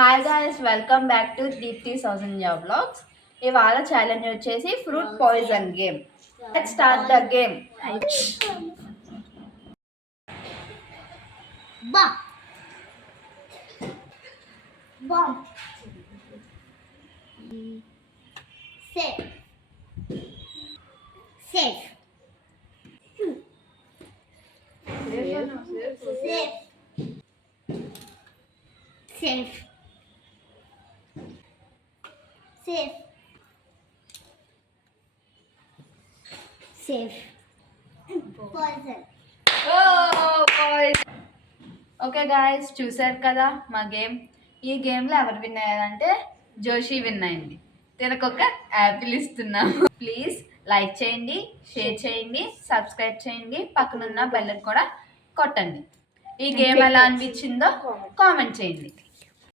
Hi guys, welcome back to Deepti Soujanya vlogs. ఇవాళ challenge వచ్చేసి fruit poison game. Let's start the game. బా బా safe safe safe safe safe safe poison. Okay guys, చూసారు కదా మా గేమ్. ఈ గేమ్లో ఎవరు విన్ అయ్యారంటే జోషి విన్ అయింది. తినకొక యాపిల్ ఇస్తున్నాము. ప్లీజ్ లైక్ చేయండి, షేర్ చేయండి, సబ్స్క్రైబ్ చేయండి, పక్కనున్న బెల్ కూడా కొట్టండి. ఈ గేమ్ ఎలా అనిపించిందో కామెంట్ చేయండి.